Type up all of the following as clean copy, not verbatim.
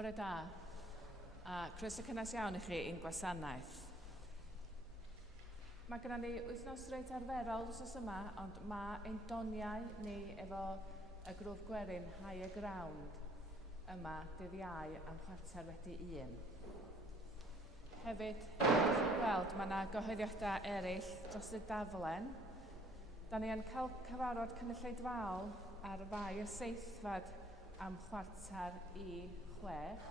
Bore da, a croeso cynnes iawn i chi i'n gwasanaeth. Mae gennym ni wythnos reit arferol wrth yma, ond mae ein doniau ni efo y grŵp gwerin Higher Ground yma dydd Iau am chwarter wedi 1. Hefyd, chi'n gweld, mae yna gyhoeddiadau eraill dros y daflen. Da ni yn cael cyfarfod cynulleidfaol ar fai y seithfad am chwarter i 6,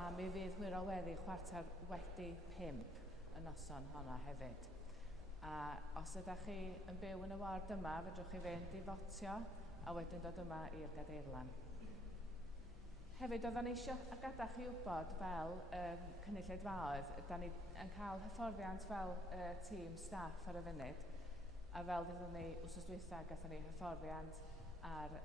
a mi fydd hwyrolweddi chwarter wedi 5 y noson honna hefyd. A os ydych chi yn byw yn y ward yma, fedrwch chi fynd i fotio a wedyn dod yma i'r gadeirlan. Hefyd, oedden ni eisiau gadach chi wybod fel cynulleidfaoedd, da ni yn cael hyfforddiant fel tîm staff ar y funud, a fel ddydyn ni wsos dwytha, gathon ni hyfforddiant ar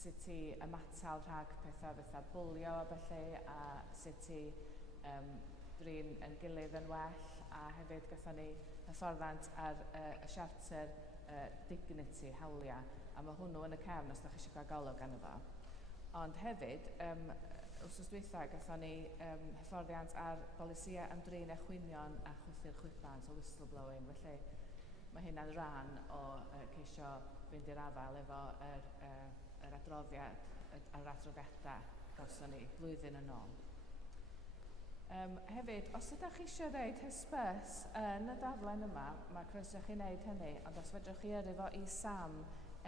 sut i ymatal rhag pethau fatha bwlio a felly, a sut i drin yn gilydd yn well, a hefyd gathon ni hyfforddiant ar y siarter dignity hawliau, a mae hwnnw yn y cefn os da chi eisiau cael golwg arno fo. Ond hefyd, wsos dwytha, gathon ni hyfforddiant ar bolisia am drin a chwynion a chwythu'r chwybans o whistleblowing. Felly, mae hynna'n rhan o ceisio fynd i'r afel efo yr adroddiad, a'r adroddiadau gawson ni flwyddyn yn ôl. Hefyd, os ydych chi eisiau gwneud hysbys yn y daflen yma, mae croeso chi wneud hynny, ond os fedrwch chi yrru fo i Sam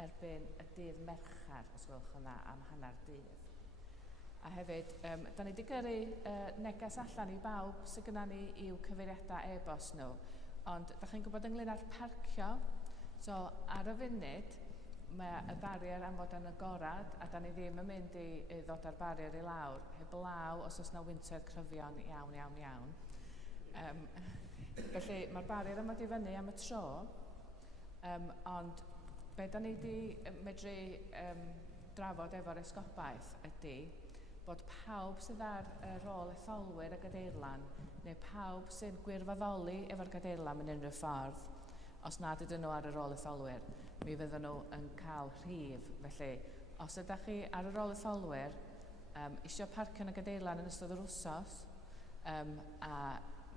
erbyn y dydd Merchar, os gwelwch yna, am hanner dydd. A hefyd, da ni wedi gyrru neges allan i bawb sydd gyda ni i'w cyfeiriadau e-bost nhw, ond da chi'n gwybod ynglyn â'r parcio, so ar y funud, mae y barier am fod yn agorad, a da ni ddim yn mynd i ddod â'r barier i lawr, heblaw os oes na wyntoedd cryfion iawn. Felly mae'r barier yma di fyny am y tro, ond be da ni wedi medru drafod efo'r esgobaeth ydy bod pawb sydd ar rôl etholwyr y gadeirlan, neu pawb sy'n gwirfoddoli efo'r gadeirlan yn unrhyw ffordd, os nad ydyn nhw ar y rôl etholwyr, mi fydden nhw yn cael rhif. Felly, os ydych chi ar y rôl etholwyr, eisiau parcio yn y gadeirlan yn ystod yr wsos, a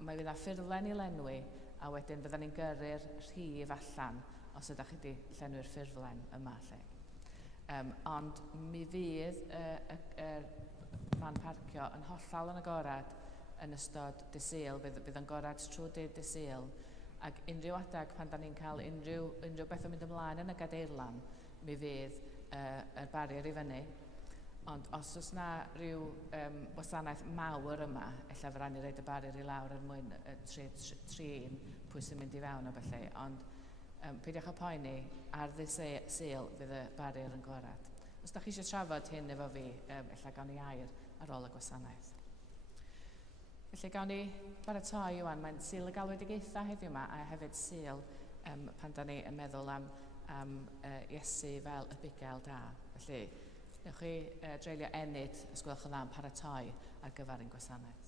mae fydd ffurflen i lenwi, a wedyn bydden ni'n gyrru'r rhif allan os ydych chi wedi llenwi'r ffurflen yma. Ond mi fydd y man parcio yn hollol yn agorad yn ystod dydd Sul, bydd yn gorad trwy dydd Sul, ac unrhyw adag pan da ni'n cael unrhyw beth yn mynd ymlaen yn y gadeirlan, mi fydd y barier i fyny. Ond os oes na rhyw wasanaeth mawr yma, ella fydda ni roed y barier i lawr er mwyn trin pwy sy'n mynd i fewn o felly. Ond peidiwch o poeni, ar ddydd Sul fydd y barier yn gorad. Os da chi eisiau trafod hyn efo fi, ella gawn ni air ar ôl y gwasanaeth. Felly gawn ni baratoi wan, mae'n Sul y Galwedigaethau heddiw yma, a hefyd Sul pan da ni yn meddwl am Iesu fel y bugail da. Felly, newch chi dreulio enid, os gwelwch yn dda, yn paratoi ar gyfer ein gwasanaeth.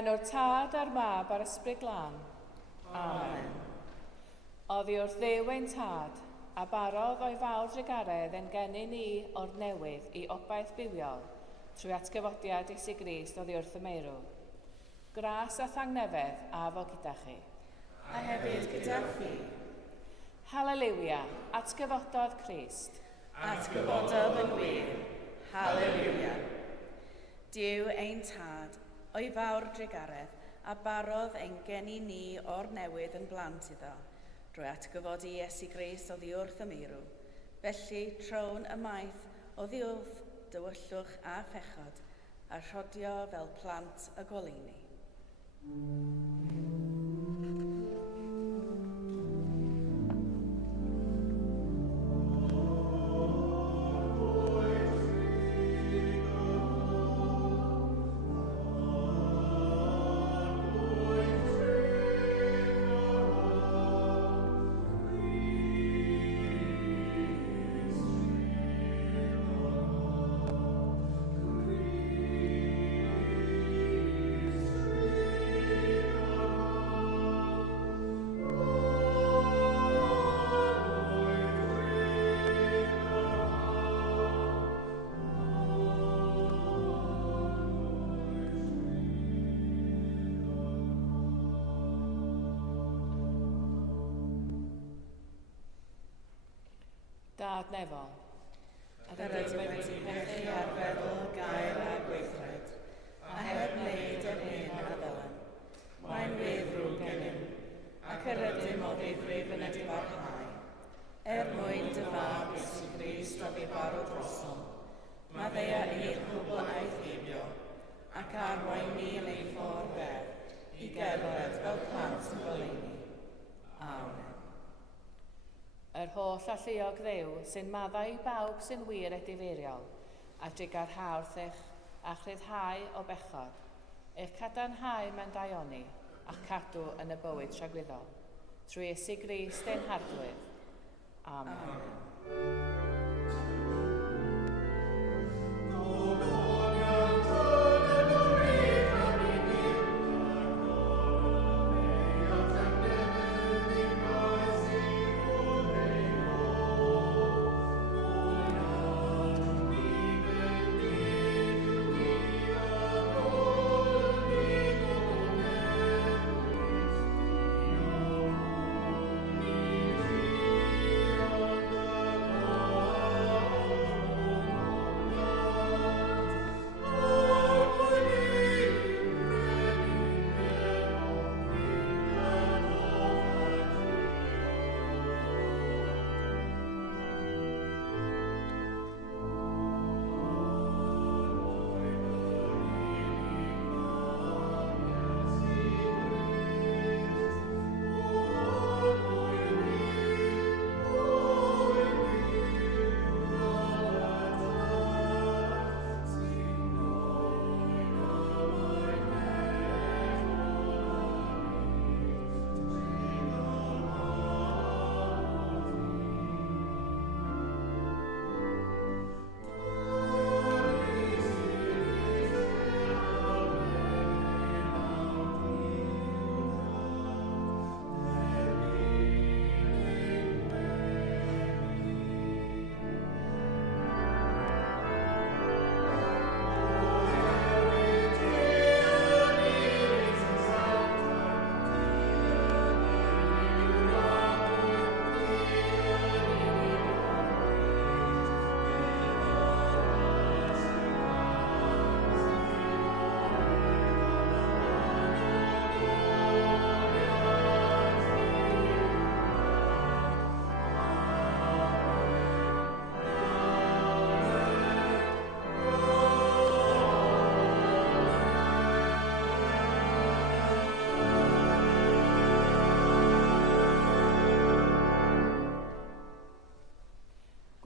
enw'r Tad a'r Mab a'r Ysbryd Glân. Amen. Oddi wrth Dduw ein Tad, a barodd o'i fawr drigaredd yn gennym ni o'r newydd i obaith bywiol, trwy atgyfodiad Iesu Grist oddi wrth y meirw. Gras a thangnefedd a fo gyda chi. A hefyd gyda chi. Hallelujah, atgyfododd Crist. Atgyfododd yn wir. Hallelujah. Duw ein Tad, o'i fawr drigaredd, a barodd ein gennym ni o'r newydd yn blant iddo, drwy atgyfodi Iesu Grist oddi wrth y meirw. Felly, trown y maith oddi wrth dywyllwch a phechod, a rhodio fel plant y goleuni. Dad nefol. Yr ydym wedi methu ar feddwl, gair a gweithred, a heb wneud yr hyn a ddylen. Mae'n weddrw gennym, ac yr ydym o ddifrif yn y difarhau. Mwyn dy fab Iesu Grist o ddifarw drosom, mae ddeia i'r cwblaeth heibio, ac arwain ni yn ei ffordd fer, i gerdded fel plant yn goleuni. Amen. Yr holl alluog Dduw sy'n maddau i bawb sy'n wir edifeiriol, a drigar hawrth a chryddhau o bechod, eich cadarnhau mewn daioni a'ch cadw yn y bywyd tragwyddol. Trwy Iesu Grist ein hardwydd. Amen.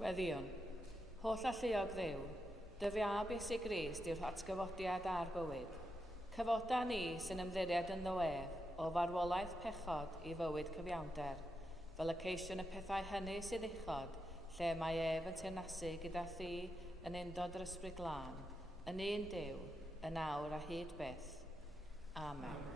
Gweddion, holl alluog Dduw, dy fiab Iesu Grist yw'r atgyfodiad a'r bywyd. Cyfoda ni sy'n ymddiried yn ddoef o farwolaeth pechod i fywyd cyfiawnder, fel y ceisiwn y pethau hynny sydd uchod, lle mae ef yn teyrnasu gyda thi yn undod yr Ysbryd Glân, yn un Duw, yn awr a hyd byth. Amen.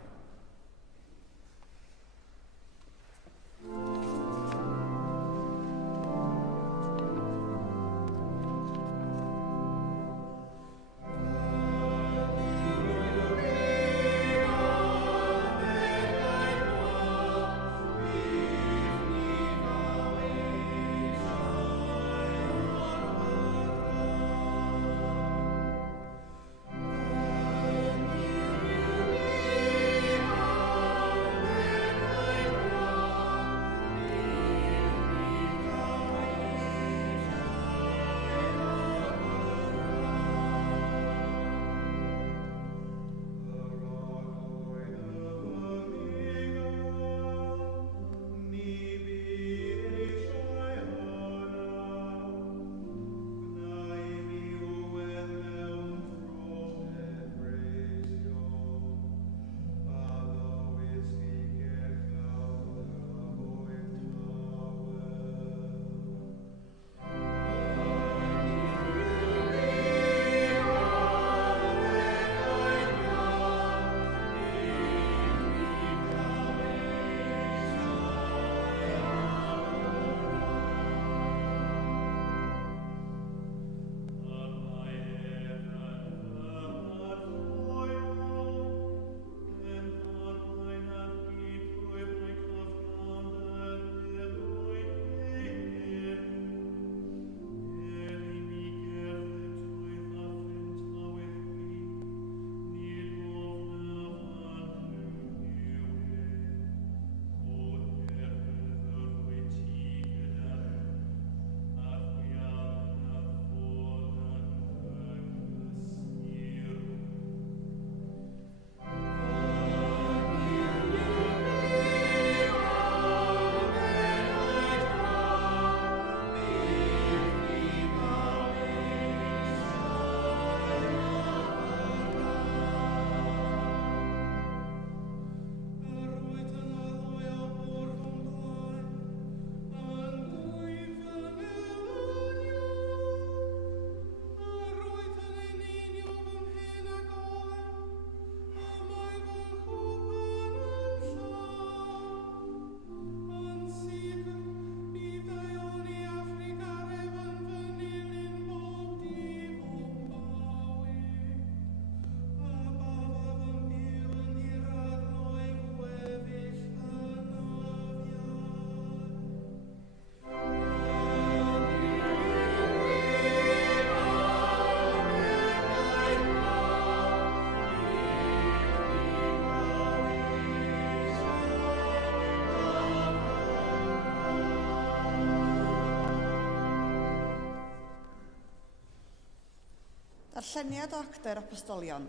Darlleniad o actau'r apostolion.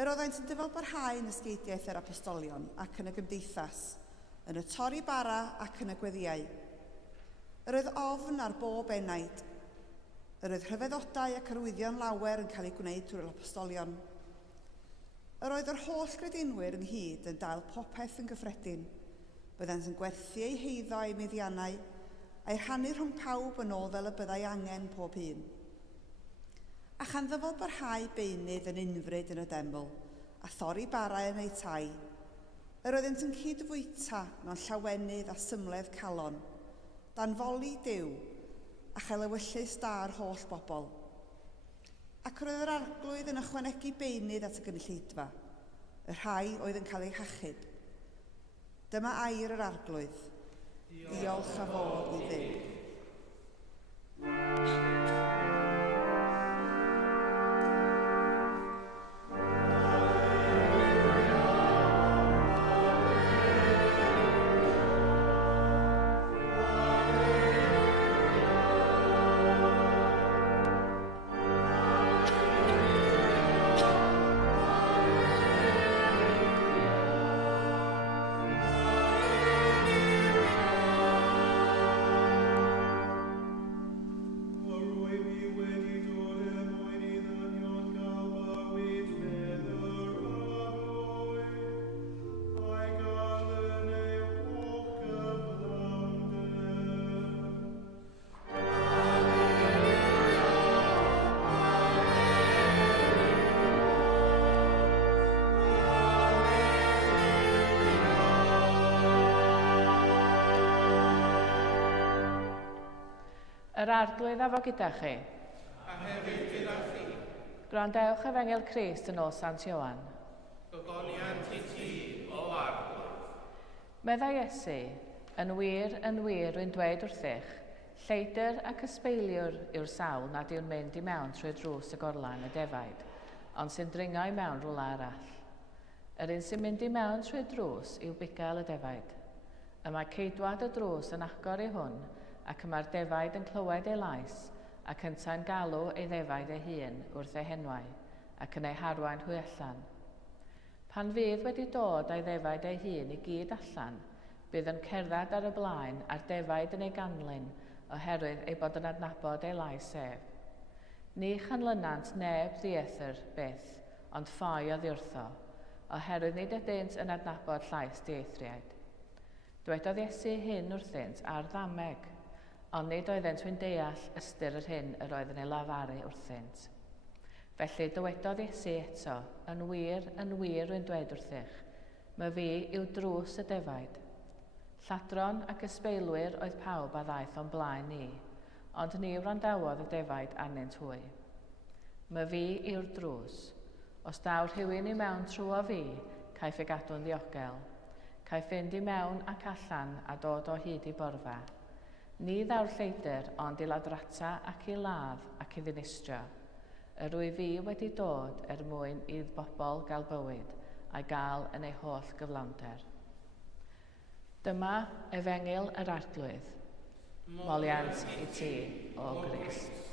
Yr oeddynt yn dyfalbarhau yn ysgeidiaeth yr apostolion ac yn y gymdeithas, yn y torri bara ac yn y gweddiau. Yr oedd ofn ar bob enaid. Yr oedd rhyfeddodau ac arwyddion lawer yn cael ei gwneud trwy'r apostolion. Yr oedd yr holl gredinwyr ynghyd yn dal popeth yn gyffredin, byddant yn gwerthu eu heiddo a'i meddiannau, a'i rhannu rhwng pawb yn ôl fel y byddai angen pob un. A chan ddyfalbarhau beunydd yn unfryd yn y deml, a thorri barau yn eu tai, yr oeddent yn cydfwyta mewn llawenydd a symledd calon, danfoli Duw, a chael ewyllus da'r holl bobl. Ac roedd yr arglwydd yn ychwanegu beunydd at y gynulleidfa, y rhai oedd yn cael eu hachub. Dyma air yr arglwydd. Diolch a fod i Dduw. Lord, we Yr arglwydd a fo gyda chi. A hefyd gyda chi. Gwrandewch Efengil Crist yn ôl Sant Ioan. Gogoniant i ti o arglwydd. Meddai Iesu, yn wir rwy'n dweud wrthych, lleidr ac ysbeiliwr yw'r sawl nad yw'n mynd i mewn trwy drws y gorlan y defaid, ond sy'n dringo i mewn rhywle arall. Yr un sy'n mynd i mewn trwy drws yw bugail y defaid. Y mae ceidwad y drws yn agor i hwn, ac mae'r defaid yn clywed ei lais, ac yntau'n galw ei ddefaid ei hun wrth ei henwau, ac yn ei harwain hwy allan. Pan fydd wedi dod a'i ddefaid ei hun i gyd allan, bydd yn cerdded ar y blaen a'r defaid yn ei ganlyn, oherwydd ei bod yn adnabod ei lais ef. Ni chanlynant neb ddiethyr byth, ond ffoi oddi wrtho, oherwydd nid ydynt yn adnabod llais dieithriaid. Dywedodd Iesu hyn wrthynt ar ddameg, ond nid oeddent wy'n deall ystyr yr hyn yr oedd yn ei lafaru wrthynt. Felly dywedodd Iesu eto, yn wir rwy'n dweud wrthych, mae fi yw drws y defaid. Lladron ac ysbeilwyr oedd pawb a ddaeth o'n blaen ni, ond ni wrandawodd y defaid arnynt hwy. Mae fi yw'r drws. Os daw rhywun i mewn trwy o fi, caiff ei gadw'n ddiogel. Caiff fynd i mewn ac allan a dod o hyd i borfa. Ni ddaw'r lleidr, ond i ladrata ac i ladd ac i ddinistrio. Yr rwy fi wedi dod mwyn i'r bobl gael bywyd a'i gael yn ei holl gyflawnder. Dyma Efengil yr Arglwydd. Moliant i ti o Grist.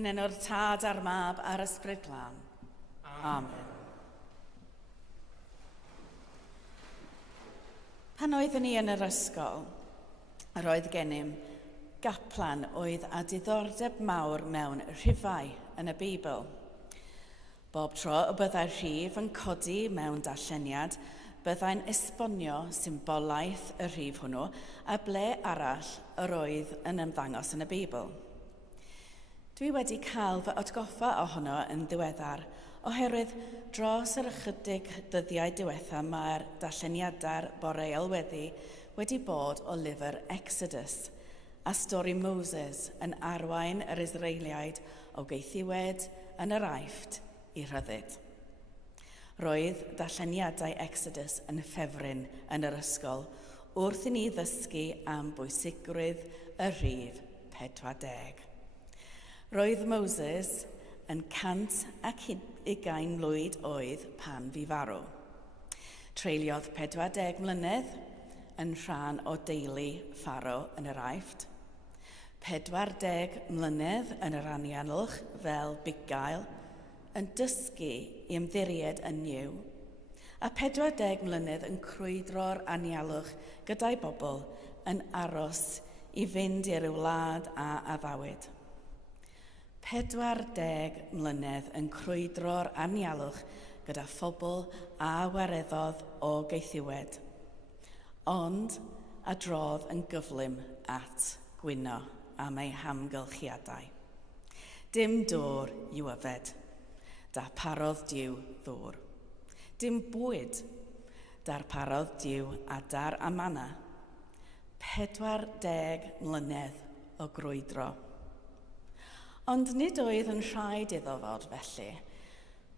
Yn enw'r Tad a'r Mab a'r Ysbryd Glân. Amen. Pan oeddwn ni yn yr ysgol, yr oedd gennym gaplan oedd â diddordeb mawr mewn rhifau yn y Beibl. Bob tro y byddai'r rhif yn codi mewn darlleniad, byddai'n esbonio symbolaeth y rhif hwnnw a ble arall yr oedd yn ymddangos yn y Beibl. Dwi wedi cael fy atgoffa ohono yn ddiweddar, oherwydd dros yr ychydig dyddiau diwethaf mae'r darlleniadau'r boreolweddu wedi bod o lyfr Exodus, a stori Moses yn arwain yr Israeliaid o geithiwed yn yr Aifft i rhyddid. Roedd darlleniadau Exodus yn ffefryn yn yr ysgol wrth i ni ddysgu am bwysigrwydd y rhif 40. Roedd Moses yn 120 mlwydd oed pan fu farw. Treuliodd 40 mlynedd yn rhan o deulu Pharaoh yn yr Aifft, 40 mlynedd yn yr anialwch fel bugail, yn dysgu i ymddiried yn niw, a 40 mlynedd yn crwydro'r anialwch gyda'i bobl yn aros i fynd i'r wlad a addawyd. 40 mlynedd yn crwydro'r anialwch gyda phobl a wareddodd o geithiwed, ond adrodd yn gyflym at gwyno am ei hamgylchiadau. Dim dŵr yw yfed, darparodd Duw ddŵr. Dim bwyd, darparodd Duw adar a manna. 40 mlynedd o grwydro. Ond nid oedd yn rhaid iddo fod felly.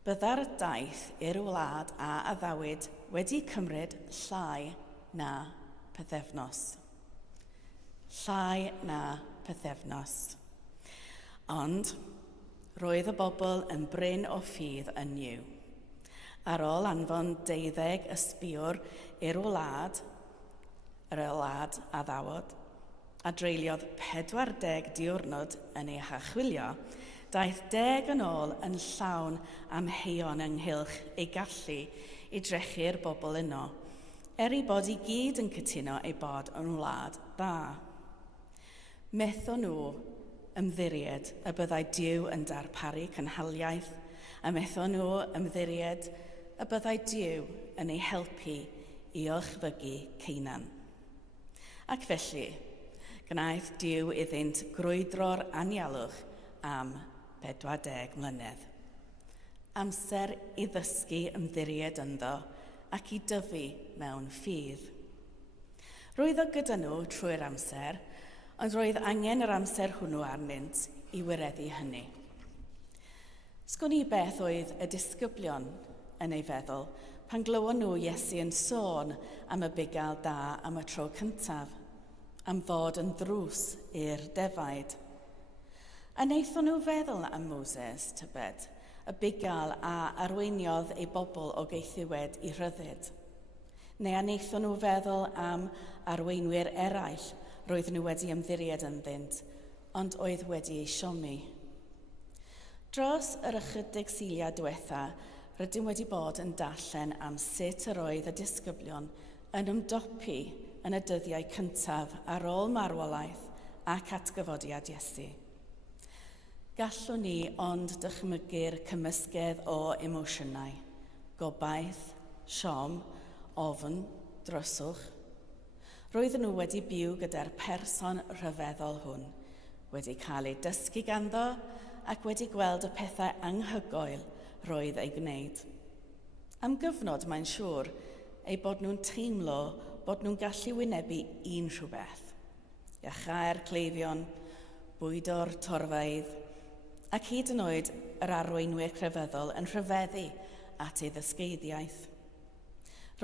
Byddai'r daith i'r wlad a addawyd wedi cymryd llai na pythefnos. Llai na pythefnos. Ond roedd y bobl yn bryn o ffydd yn niw. Ar ôl anfon 12 ysbiwr i'r wlad, yr wlad addawod, a dreuliodd 40 diwrnod yn ei hachwilio, daeth 10 yn ôl yn llawn am heion ynghylch ei gallu i drechu'r bobl yno, i bod i gyd yn cytuno ei bod yn wlad dda. Metho nhw ymddiried y byddai Duw yn darparu cynhaliaeth, a metho nhw ymddiried y byddai Duw yn ei helpu i olchfygu Ceinan. Ac felly, gwnaeth Duw iddynt grwydro'r anialwch am 40 mlynedd. Amser i ddysgu ymddiried ynddo ac i dyfu mewn ffydd. Roedd o gyda nhw trwy'r amser, ond roedd angen yr amser hwnnw arnynt i wireddu hynny. Sgwn i beth oedd y disgyblion yn ei feddwl pan glywon nhw Iesu yn sôn am y bugail da am y tro cyntaf, am fod yn ddrws i'r defaid. A wnaethon nhw feddwl am Moses, tybed, y bugail a arweiniodd ei bobl o geithiwed i rhyddid. Neu a wnaethon nhw feddwl am arweinwyr eraill roedd nhw wedi ymddiried ynddynt, ond oedd wedi ei siomi. Dros yr ychydig siliau diwetha, rydym wedi bod yn darllen am sut yr oedd y disgyblion yn ymdopi yn y dyddiau cyntaf ar ôl marwolaeth ac atgyfodiad Iesu. Gallwn ni ond dychmygu'r cymysgedd o emosiynau, gobaith, siom, ofn, dryswch. Roedden nhw wedi byw gyda'r person rhyfeddol hwn, wedi cael ei dysgu ganddo ac wedi gweld y pethau anghygoel roedd ei gwneud. Am gyfnod mae'n siŵr ei bod nhw'n teimlo bod nhw'n gallu wynebu un rhywbeth. Iachau'r cleifion, bwydo'r torfaidd, ac hyd yn oed yr arweinwyr crefyddol yn rhyfeddu at ei ddysgeiddiaeth.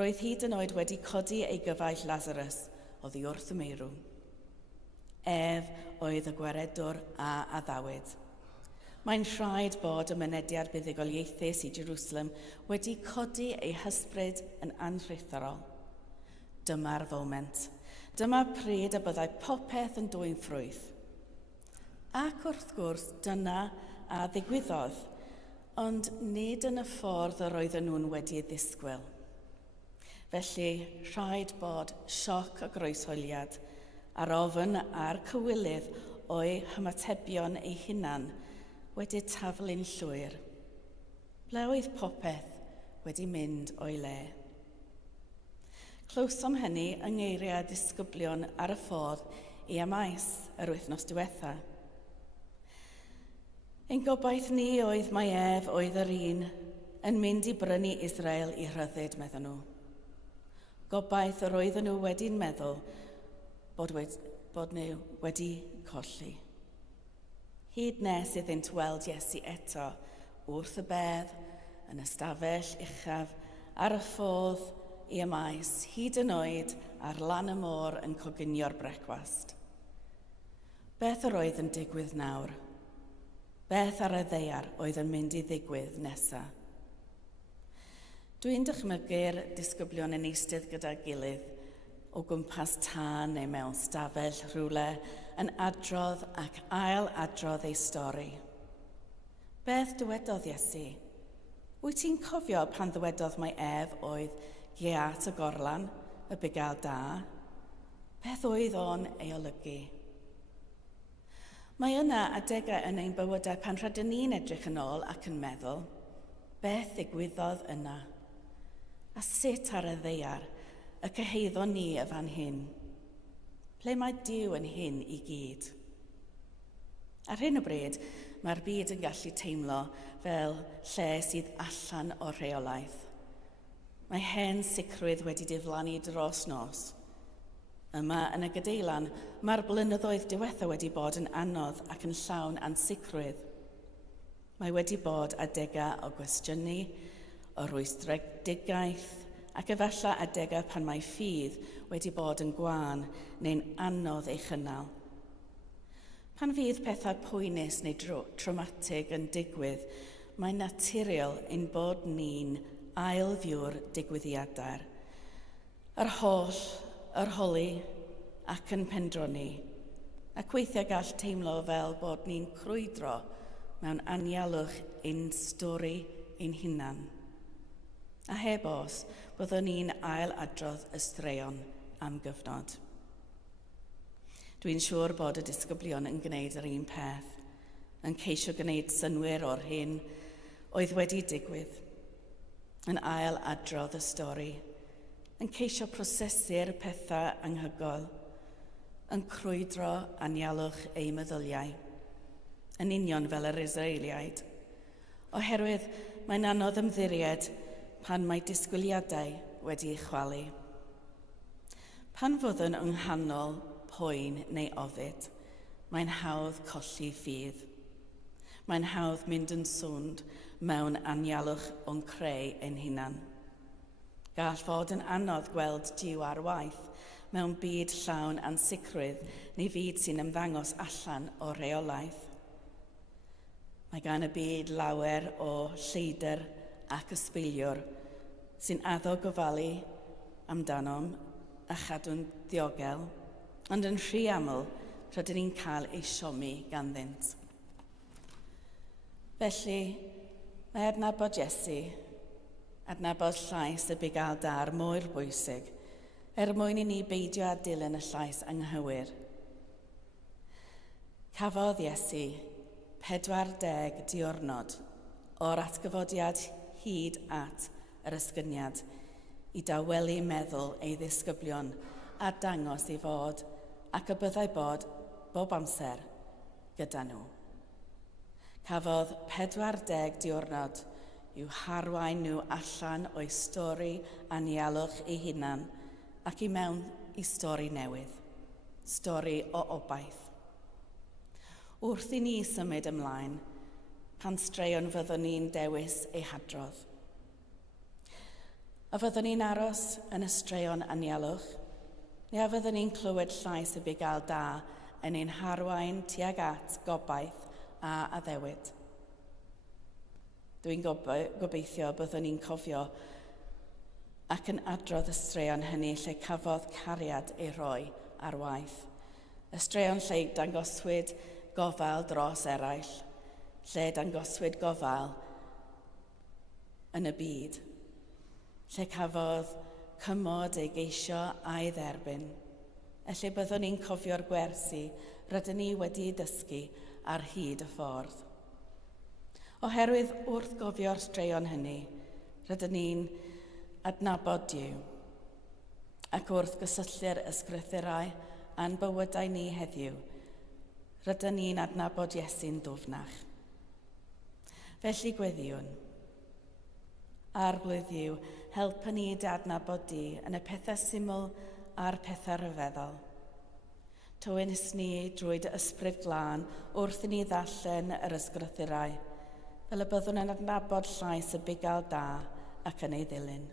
Roedd hyd yn oed wedi codi ei gyfaill Lazarus oddi wrth y meirw. Ef oedd y gwaredwr a addawyd. Mae'n rhaid bod y mynediad buddugoliaethus i Jerusalem wedi codi ei hysbryd yn anrhithrol. Dyma'r foment. Dyma pryd y byddai popeth yn dwyn ffrwyth. Ac wrth gwrs dyna a ddigwyddodd, ond nid yn y ffordd yr oedden nhw'n wedi ddisgwyl. Felly, rhaid bod sioc o groeshoeliad a'r ofn a'r cywilydd o'i hymatebion ei hunan wedi taflu'n llwyr. Ble oedd popeth wedi mynd o'i le. Clywsom hynny yng ngeiriau disgyblion ar y ffordd i Amais yr wythnos diwetha. Ein gobaith ni oedd mae ef oedd yr un yn mynd i brynu Israel i rhyddid, meddyn nhw. Gobaith yr oedden nhw wedi'n meddwl bod nhw wedi colli. Hyd nes iddynt weld Iesu eto wrth y bedd, yn ystafell uchaf, ar y ffordd i Amais, hyd yn oed ar lan y môr yn coginio'r brecwast. Beth yr oedd yn digwydd nawr? Beth ar y ddeiar oedd yn mynd i ddigwydd nesaf? Dwi'n dychmygu'r disgyblion yn eistedd gyda'i gilydd o gwmpas tân neu mewn stafell rhywle yn adrodd ac ail-adrodd ei stori. Beth dywedodd Iesu? Wyt ti'n cofio pan ddywedodd mae ef oedd giat y gorlan, y bugail da? Beth oedd o'n ei olygu? Mae yna adegau yn ein bywydau pan rydyn ni'n edrych yn ôl ac yn meddwl, beth ddigwyddodd yna? A sut ar y ddeiar y cyheiddo ni y fan hyn? Ple mae Duw yn hyn i gyd? Ar hyn o bryd, mae'r byd yn gallu teimlo fel lle sydd allan o rheolaeth. Mae hen sicrwydd wedi diflannu dros nos. Yma yn y Gadeilan, mae'r blynyddoedd diwetha wedi bod yn anodd ac yn llawn ansicrwydd. Mae wedi bod adegau o gwestiynu, o rwystredigaeth, ac efallai adegau pan mae ffydd wedi bod yn gwan neu'n anodd ei chynnal. Pan fydd pethau pwynus neu traumatig yn digwydd, mae'n naturiol ein bod ni'n ailfiwr digwyddiadau'r yr holi ac yn pendroni, ac weithiau gall teimlo fel bod ni'n crwydro mewn anialwch ein stori ein hunan. A heb os, byddwn ni'n ail-adrodd y straeon am gyfnod. Dwi'n siŵr bod y disgyblion yn gwneud yr un peth, yn ceisio gwneud synwyr o'r hyn oedd wedi digwydd, yn ail adrodd y stori, yn ceisio prosesu'r pethau anhygoel, yn crwydro anialwch ei meddyliau, yn union fel yr Israeliaid, oherwydd mae'n anodd ymddiried pan mae disgwyliadau wedi ei chwalu. Pan fyddwn yng nghanol poen neu ofid, mae'n hawdd colli ffydd. Mae'n hawdd mynd yn swnd mewn anialwch o'n creu ein hunan. Gall fod yn anodd gweld Duw ar waith mewn byd llawn ansicrwydd neu fyd sy'n ymddangos allan o reolaeth. Mae gan y byd lawer o lleidr ac ysbeiliwr sy'n addo gofalu amdanom a chadw'n ddiogel, ond yn rhy aml rydyn ni'n cael ei siomi ganddynt. Felly, mae adnabod Iesu, adnabod llais y bugail dar mor bwysig, mwyn i ni beidio â dilyn y llais anghywir. Cafodd Iesu 40 diwrnod o'r atgyfodiad hyd at yr ysgyniad i dawelu meddwl ei ddisgyblion a dangos i fod ac y byddai bod bob amser gyda nhw. Cafodd 40 diwrnod i'w harwain nhw allan o'i stori anialwch eu hunan ac i mewn i stori newydd, stori o obaith. Wrth i ni symud ymlaen, pan straeon fyddwn ni'n dewis eu hadrodd. A fyddwn ni'n aros yn y straeon anialwch, neu a fyddwn ni'n clywed llais y bugail da yn ein harwain tuag at gobaith a addewid. Dwi'n gobeithio byddwn ni'n cofio ac yn adrodd y straeon hynny lle cafodd cariad ei roi ar waith. Y straeon lle dangoswyd gofal dros eraill, lle dangoswyd gofal yn y byd, lle cafodd cymod ei geisio a'i dderbyn, a lle byddwn ni'n cofio'r gwersi rydyn ni wedi dysgu ar hyd y ffordd. Oherwydd wrth gofio'r straeon hynny, rydyn ni'n adnabod Duw, ac wrth gysylltu'r ysgrythurau a'n bywydau ni heddiw, rydyn ni'n adnabod Iesu'n ddwfnach. Felly gweddiwn, Arglwydd Duw, helpa ni adnabod di yn y pethau syml a'r pethau rhyfeddol. Tywyn ni drwy dy ysbryd glân wrth i ni ddarllen yr ysgrythurau, fel y byddwn yn adnabod llais y bugail da ac yn ei ddilyn.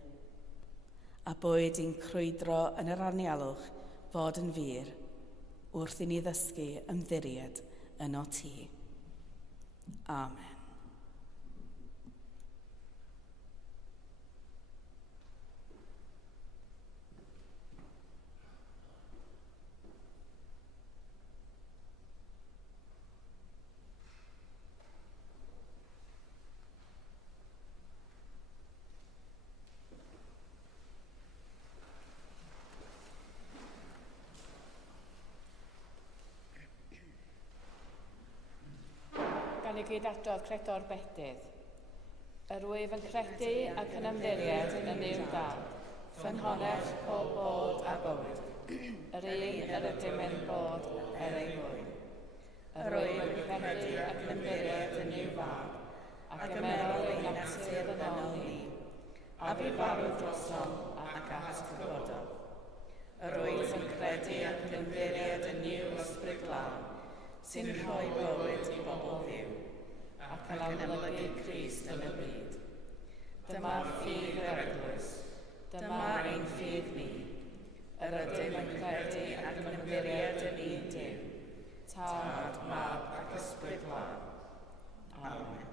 A bwyd i'n crwydro yn yr anialwch fod yn fur, wrth i ni ddysgu ymddiried yno ti. Amen. Gan i gyd adrodd credo'r bedydd. Yr wyf yn credu ac yn ymddiried yn yw dal, ffynhonnell o bod a bywyd. Yr un yr ydym yn bod er ei mwyn. Yr wyf yn credu ac yn ymddiried yn yw fab, ac yn meddwl ei natur yn ôl ni, a bu farw drosom ac at gyfodol. Yr wyf yn credu ac yn ymddiried yn yw ysbryd glân, sy'n rhoi bywyd i bobl fyw, ac yn amlygu Crist yn y byd. Dyma'r ffydd yr eglwys, dyma ein ffydd ni, yr ydym yn credu ac yn ymddiried yn un Duw, Tad, Mab ac Ysbryd Glân. Amen.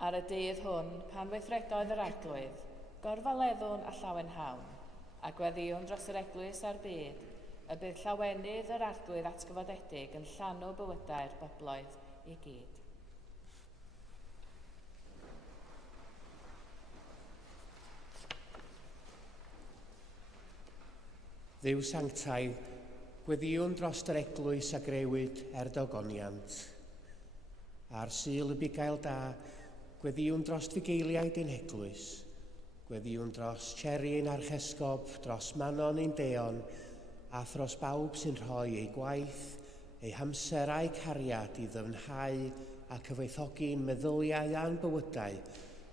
Ar y dydd hwn, pan weithredoedd yr eglwys, gorfaleddwn a llawenhawn, a gweddiwn dros yr eglwys a'r byd, y bydd llawenydd yr arglwydd atgyfodedig yn llanw bywydau'r bobloedd i gyd. Dduw sanctaidd, Gweddiwn dros yr eglwys a grewyd erdogoniant. Ar Sul y Bugail da, gweddiwn dros fugeiliaid ein eglwys. Gweddiwn dros Cherry ein archesgob, dros Manon ein deon, a thros bawb sy'n rhoi ei gwaith, ei hamser a'i cariad i ddyfnhau a cyfoethogi'n meddyliau a'n bywydau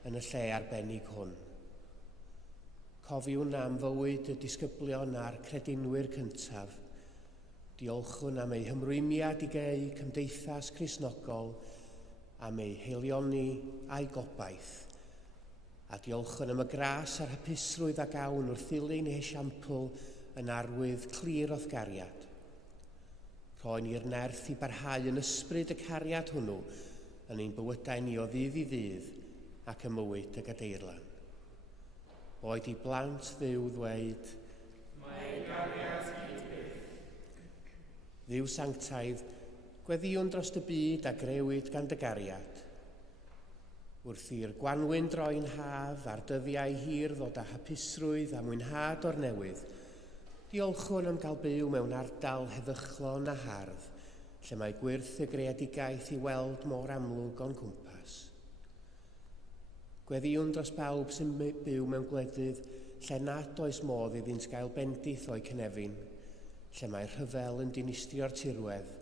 yn y lle arbennig hwn. Cofiwn am fywyd y disgyblion a'r credinwyr cyntaf. Diolchwn am ei hymrwymiad i gei cymdeithas Cristnogol, am ei heilioni a'i gobaith. A diolchwn am y gras a'r hapusrwydd a gawn wrth ddilyn ei esiampl yn arwydd clir o'th gariad. Rhoen i'r nerth i barhau yn ysbryd y cariad hwnnw yn ein bywydau ni o ddydd i ddydd ac y mywyd y gadeirlan. Oed i blant Dduw ddweud, Mae gariad hyd byth. Dduw sanctaidd, gweddiwn dros y byd a grewyd gan dy gariad. Wrth i'r gwanwyn droi'n haf a'r dyddiau hir ddod â hapusrwydd a mwynhad o'r newydd, diolchwn am gael byw mewn ardal heddychlon a hardd, lle mae gwyrth y greadigaeth i weld mor amlwg o'n cwmpas. Gweddiwn dros bawb sy'n byw mewn gwledydd lle nad oes modd iddynt gael bendith o'i cynefin, lle mae rhyfel yn dinistrio'r tirwedd,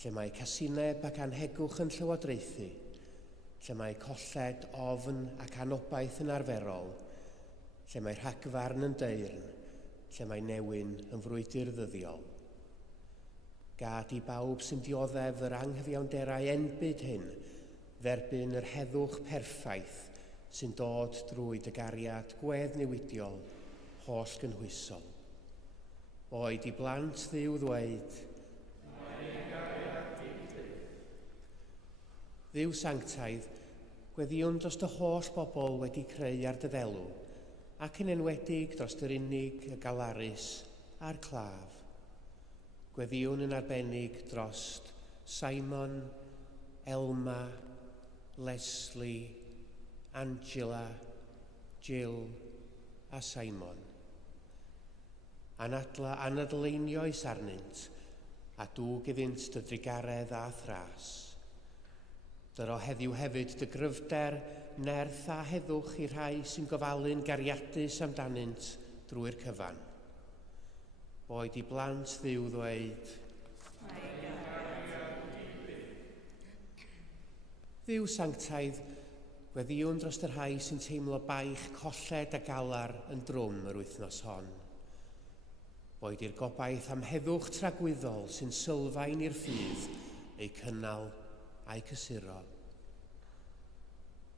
lle mae casineb ac anhegwch yn llywodraethu, lle mae colled, ofn ac anobaith yn arferol, lle mae rhagfarn yn deyrn, lle mae newyn yn frwydr ddyddiol. Gad i bawb sy'n dioddef yr anghyfiawnderau enbyd hyn, dderbyn yr heddwch perffaith sy'n dod drwy dy gariad gwedd newidiol, holl gynhwysol. Oed i blant Dduw ddweud, Mae gariad hyd byth. Dduw sanctaidd, gweddiwn dros dy holl bobl wedi creu ar dy ddelw, ac yn enwedig dros yr unig, y galarus a'r claf. Gweddiwn yn arbennig dros Simon, Elma, Leslie, Angela, Jill a Simon. Anadleinioes arnynt, a dŵg iddynt dy drigaredd a thras. Dyro heddiw hefyd dy gryfder, nerth a heddwch i rhai sy'n gofalu'n gariadus amdanynt drwy'r cyfan. Oed i blant Dduw ddweud, Dduw sanctaidd, gweddiwn dros y rhai sy'n teimlo baich colled a galar yn drwm yr wythnos hon. Oed i'r gobaith am heddwch tragwyddol sy'n sylfaen i'r ffydd, eu cynnal a'i cysuro.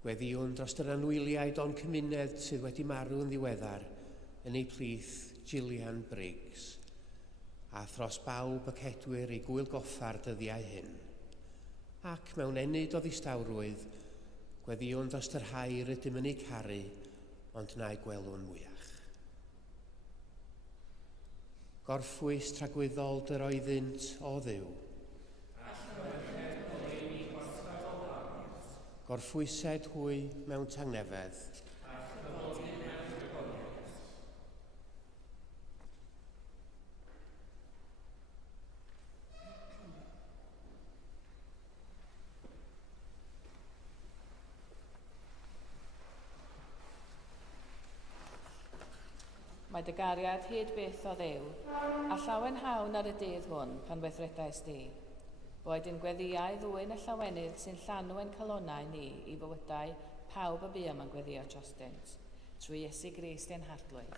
Gweddiwn dros yr anwyliaid o'n cymuned sydd wedi marw yn ddiweddar yn ei plith Gillian Briggs, a thros bawb y cedwyr i gwyl goffa'r dyddiau hyn. Ac mewn enid o ddistawrwydd, gweddiwn dros yr rhai rydym yn ei caru, ond na'i gwelwn mwyach. Gorffwys tragwyddol dy roeddynt o Dduw. Gorffwysed hwy mewn tangnefedd. Mae dy gariad hyd byth o Dduw, a llawen hawn ar y dydd hwn pan weithredais di. Boed yn gweddiau ddwyn y llawenydd sy'n llanw ein calonau ni i fywydau pawb y bu am yn gweddio trostynt, trwy Iesu Grist ein harglwydd.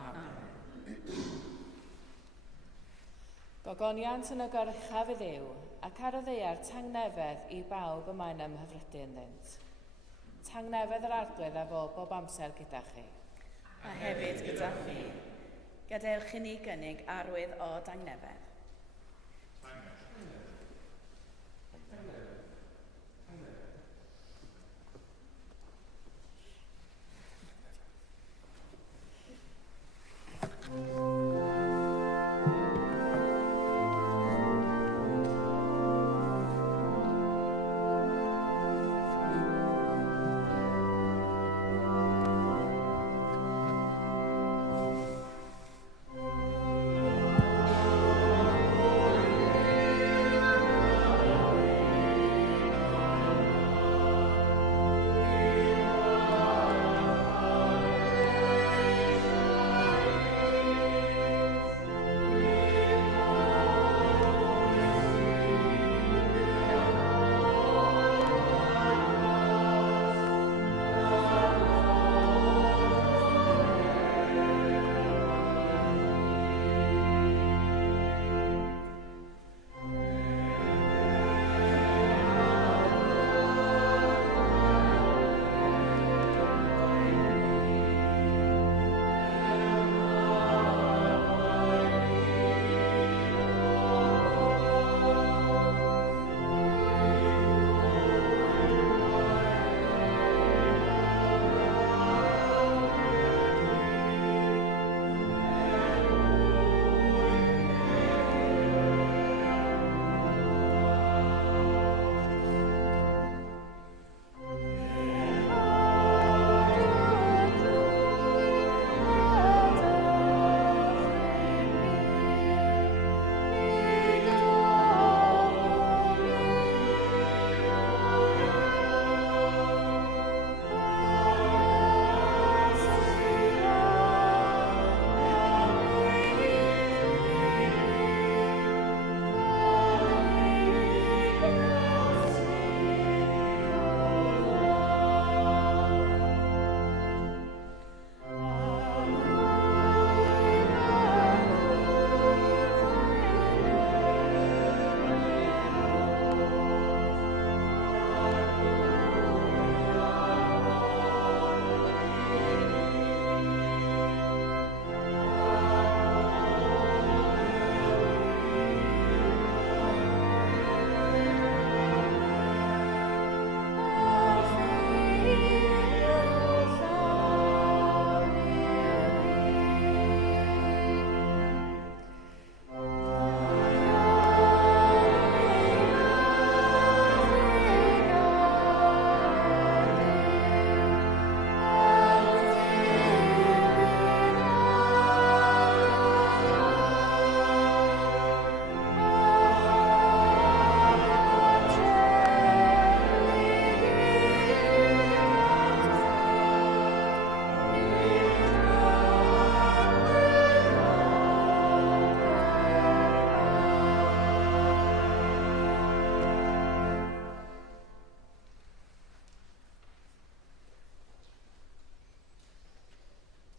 Amen. Gogoniant yn y gorchaf i Dduw, ac ar y ddeiar tangnefedd i bawb y mae'n ymhyfrydu ynddynt. Tangnefedd yr arglwydd a fo bob amser gyda chi. A hefyd gyda chi. Gadewch i ni gynnig arwydd o dangnefedd.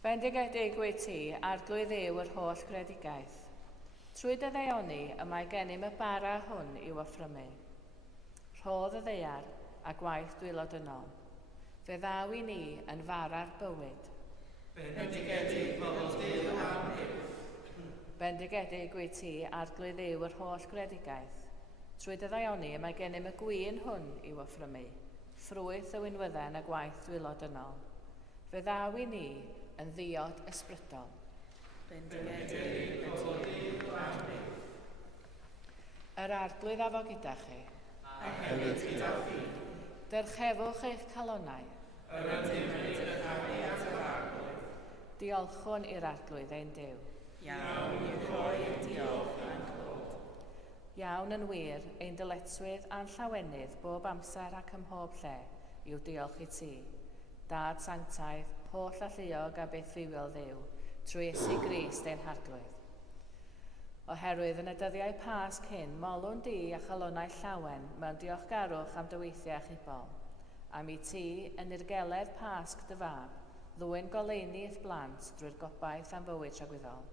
Bendigedig wyt ti, arglwydd Dduw yr holl gredigaeth. Trwy dy ddeioni y mae gennym y bara hwn i'w offrymu. Rhodd y ddeiar a gwaith dwylod yno. Fe ddaw i ni yn fara'r bywyd. Bendigedig pobl Duw am hyff. Bendigedig wyt ti, arglwydd Dduw yr holl gredigaeth. Trwy dy ddeioni y mae gennym y gwyn hwn i'w offrymu. Ffrwyth y wynwydden y gwaith dwylod yno. Fe ddaw i ni yn ddiod ysbrydol. Bendigedig pobl Duw am hyff. Yr arglwydd afo gyda chi. A hefyd gyda fi. Dyrchefwch eich calonnau. Yr ydym yn edrychau at yr arglwydd. Diolchwn i'r arglwydd ein Duw. Iawn i'w rhoi diolch a'n clod. Iawn yn wir, ein dyletswydd a'n llawenydd bob amser ac ym mhob lle i'w diolch i ti. Dad sanctaidd, holl alluog a beth ddiwiol Dduw, trwy Iesu Grist ein harglwydd. Oherwydd yn y dyddiau Pasg hyn, molwn di a chalonnau llawen mewn diolchgarwch am dy weithiau chibol. Am i ti yn irgeledd Pasg dy fab, ddwyn goleini eich blant drwy'r gobaith am fywyd tragwyddol.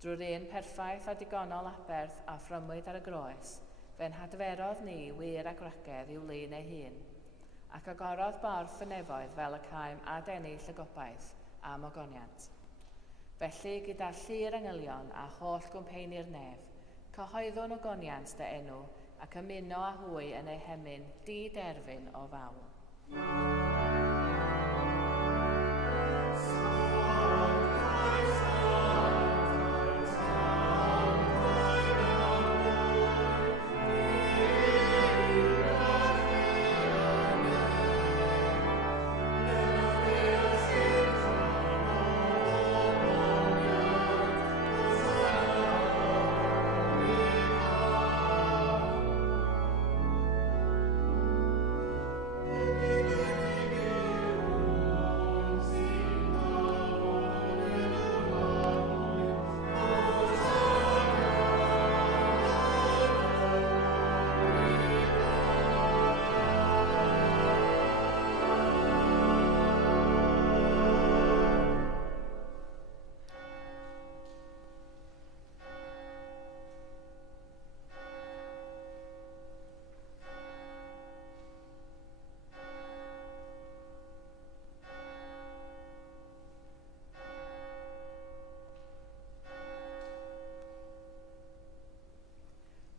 Drwy'r un perffaith a digonol aberth a phrymwyd ar y groes, fe'n hadferodd ni wir a gwragedd i'w lun ei hun, ac agorodd borth y nefoedd fel y caem a dennill y gobaith am ogoniant. Felly, gyda llir angylion a holl gwmpeini'r nef, cyhoeddwn ogoniant dy enw ac ymuno â hwy yn ei hemyn di-derfyn o fawl.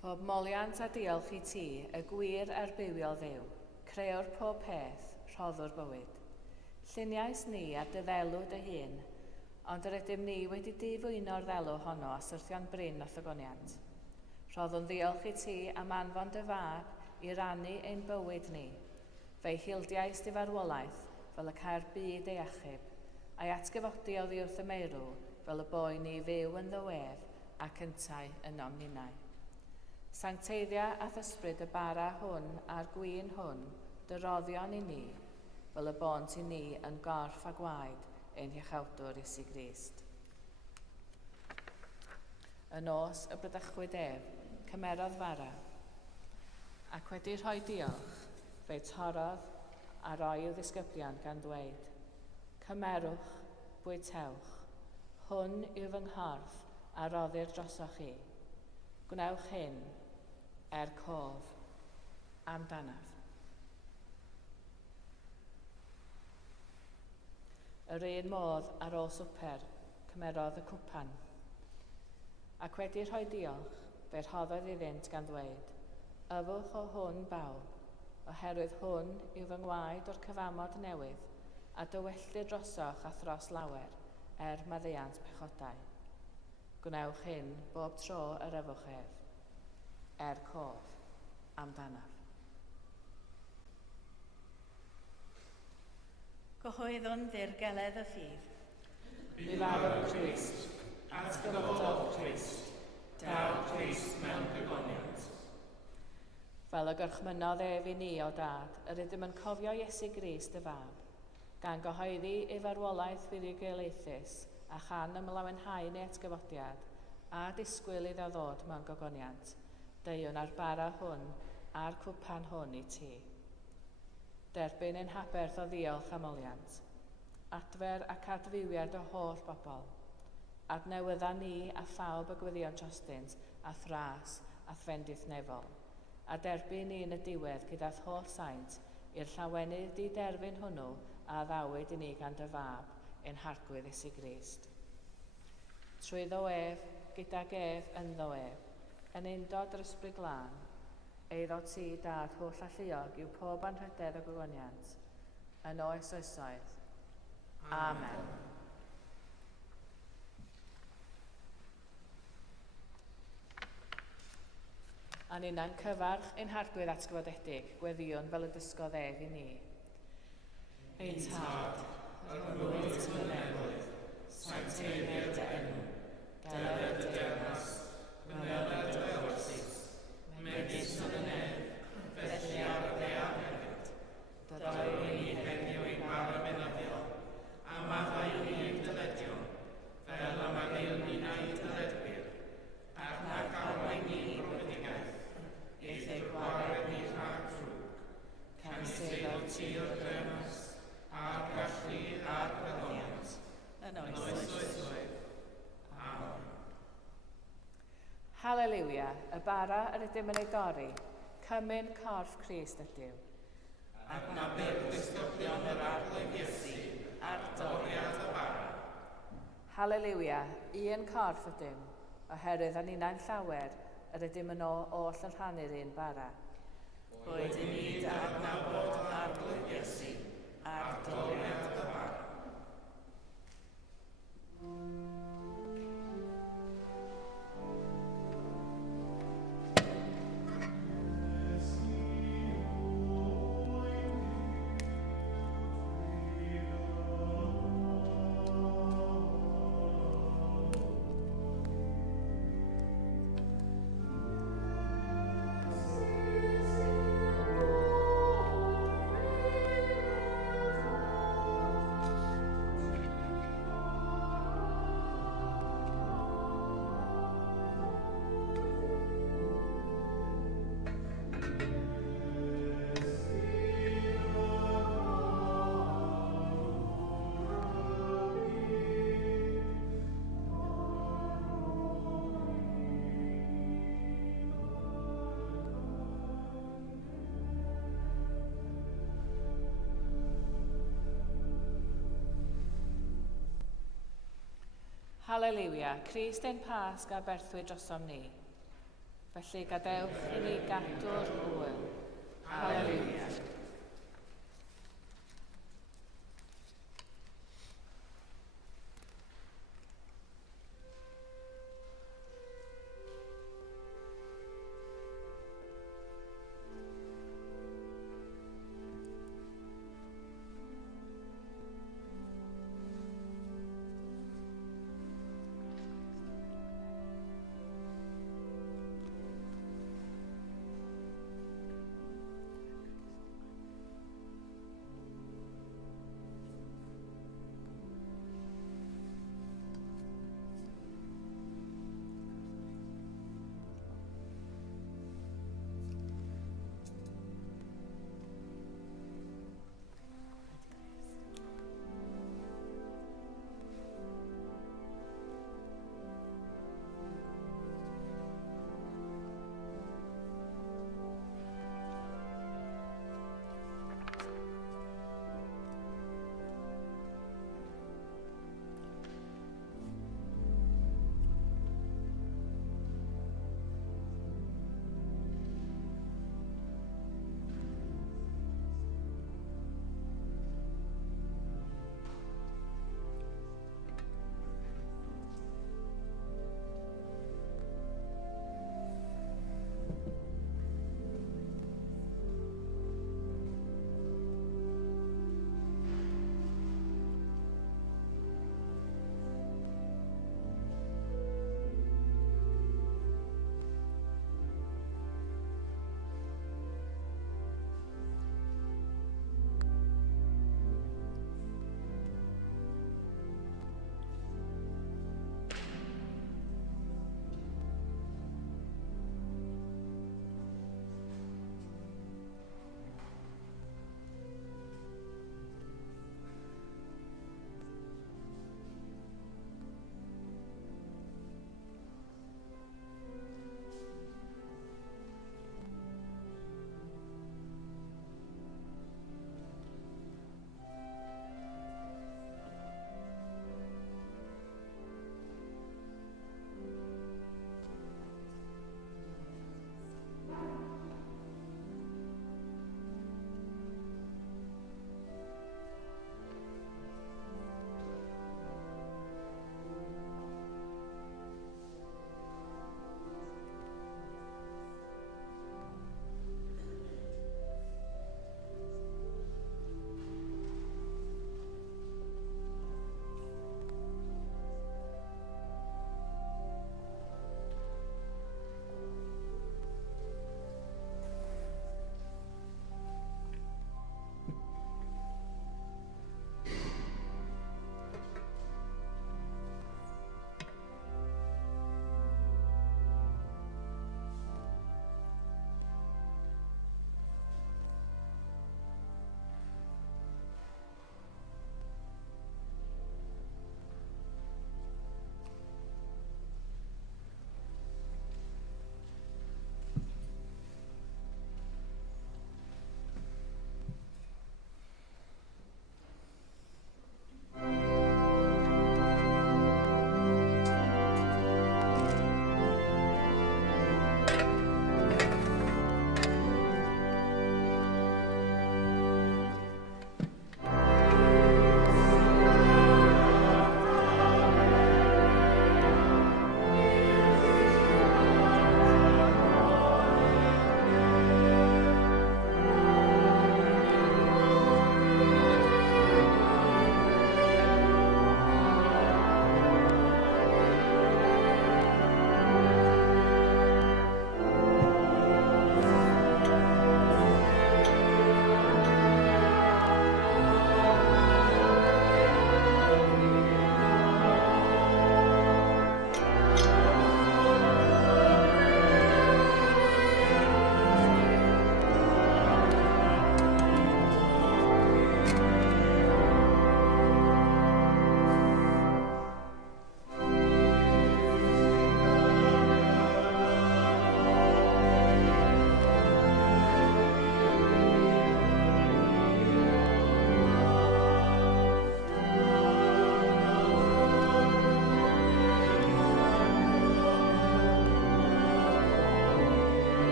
Pob moliant a diolch i ti, y gwir a'r bywiol Dduw, creo'r pob peth, rhoddwr bywyd. Lluniais ni ar dy ddelw dy hun, ond yr ydym ni wedi difwyno'r ddelw honno a syrthion bryn o thygoniant. Rhoddwn diolch i ti am anfon dy fab i rannu ein bywyd ni, fe'i hildiais di farwolaeth fel y caer byd ei achub, a'i atgyfodi oddi wrth y meirw fel y boi ni fyw yn ddywedd ac yntau yn omninau. Sancteiddia a thysbryd y bara hwn a'r gwyn hwn, dy roddion i ni, fel y bont i ni yn gorff a gwaed ein hiachawdwr Iesu Grist. Y nos y brydychwyd ef, cymerodd fara, ac wedi rhoi diolch, fe torodd a roi i'w ddisgyblion gan dweud, cymerwch, bwytewch, hwn yw fy nghorff a roddir drosoch chi. Gwnewch hyn, cof, amdanaf. Yr un modd ar ôl swper, cymerodd y cwpan. Ac wedi rhoi diolch, fe rhoddodd iddynt gan ddweud, yfwch o hwn bawb, oherwydd hwn yw fy ngwaed o'r cyfamod newydd, a dywelldir drosoch a thros lawer, maddeuant pechodau. Gwnewch hyn bob tro yr yfwch ef, cof, amdanaf. Cyhoeddwn ddirgeledd y ffydd. Bu farw Crist, atgyfodol Crist, daw Crist mewn gygoniant. Fel y gyrchmynodd ef i ni o dad, yr ydym yn cofio Iesu Grist y fab, gan gyhoeddi ei farwolaeth fuddugolaethus a chan ymlawenhau neu atgyfodiad, a disgwyl iddo ddod mewn gogoniant, deiwn ar bara hwn a'r cwpan hwn i ti. Derbyn ein haberth o ddiolch am oliant. adfer ac adfywiad o holl bobl. Adnewydda ni a phawb y gwyddion trostins a thras a thfendith nefol. A derbyn ni yn y diwedd gyda'r holl saint i'r llawenydd di-derbyn hwnnw a ddawyd i ni gan dy fab ein hargwydd Iesu Grist. Trwy ddo ef, gydag ef ynddo ef, yn undod yr ysbryd glân, eiddo ti dad holl alluog yw pob anrhydedd o gogoniant, yn oes oesoedd. Amen. A ni'n cyfarch ein hargwydd atgyfodedig, gweddion fel y dysgodd ef i ni. Ein tad, yr hwnnw sy'n yn newydd, sancteiddio'r dy enw, gael y dermas, gwneud y dywyrsus, megis yn y nef, felly ar y ddear hefyd. Dydw i heddiw ein bara mynyddiol, a maddau ni ein dyledion, fel y mae Duw ni'n ei dyledwyr, ac na galwai ni brwyddigaeth, eith ei gwared ni rhag ffrwg, can seilo ti o'r dermas, a'r gallu a'r gwyddoniant, yn oes oesoedd. Amen. Halleluia, y bara yr ydym yn ei dorri, cymyn corff Crist ydyw. Ac na byr gwisgogion yr arglwydd Iesu, a'r doriad y bara. Halleluia, un corff ydym, oherwydd a ni'n llawer, yr ydym yn oll yn rhannu'r un bara. Boed i ni dy adnabod arglwydd Iesu, a'r doriad y bara. Halleluia, Crist ein Pasg a berthwyd drosom ni. Felly gadewch i ni gadw'r hwyl. Halleluia.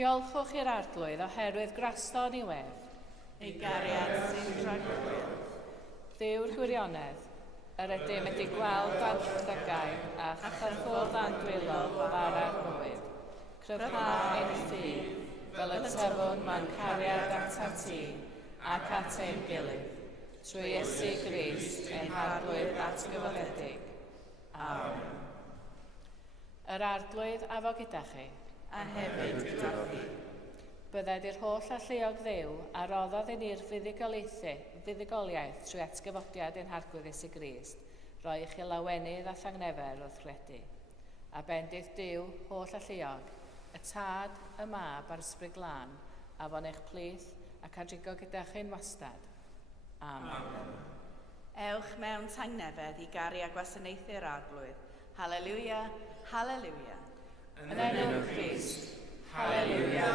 Diolchwch i'r arglwydd oherwydd grasto ni wef. Ei gariad sy'n rhagwyr. Dyw'r gwirionedd, yr ydym wedi gweld dan llygau a chyrchwr dan dwylo o fara'r bywyd. Cryfha ein ffydd, fel y tefwn mae'n cariad at ti ac at ein gilydd, trwy Iesu Grist ein arglwydd atgyfodedig. Amen. Yr arglwydd a fo gyda chi. A hefyd gyda fi. Bydded i'r holl alluog ddew a roddodd i ni'r fuddugoliaeth trwy atgyfodiad ein harglwydd Iesu Grist, roi i chi lawenydd a thangnefer wrth credu. A bendith Duw holl alluog, y tad, y mab a'r ysbryd glân, a fo'n eich plith ac adrigo gyda chi'n wastad. Amen. Ewch mewn tangnefedd i gari a gwasanaethu'r arglwydd. Halleluia, halleluia. Yn enw Crist, halleluia.